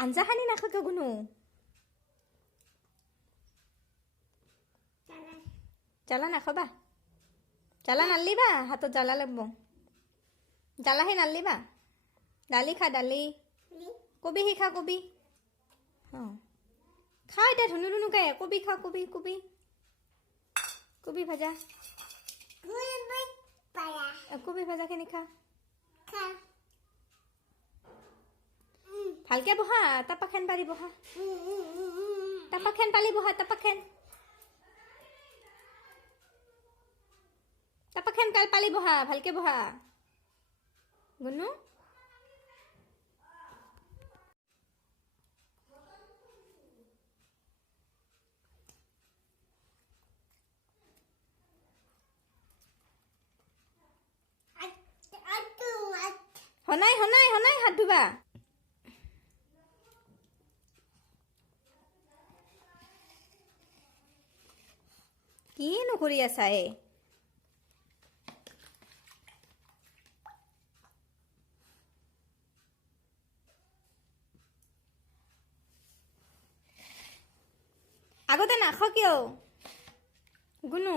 আঞ্জাখানি নাখাওঁ কিয় গুণু জ্বালা নাখাবা জ্বালা নালিবা হাতত জ্বালা লাগব জ্বালাহে নালিবা দালি খা দালি কবি সি খা কবি অঁ খা এতিয়া ধুনু ধুনুকে কবি খা কবি কবি কবি ভাজা কবি ভাজাখিনি খা ভালকে বহা তাপাখেন পাৰি বহা তাপাখেন পালি বহা তাপাখেন কাল পালি বহা ভালকে বহা গুনু হনাই হনাই হনাই হাত ধুবা কিনো কৰি আছা আগতে নাখাওঁ কিয় গুনু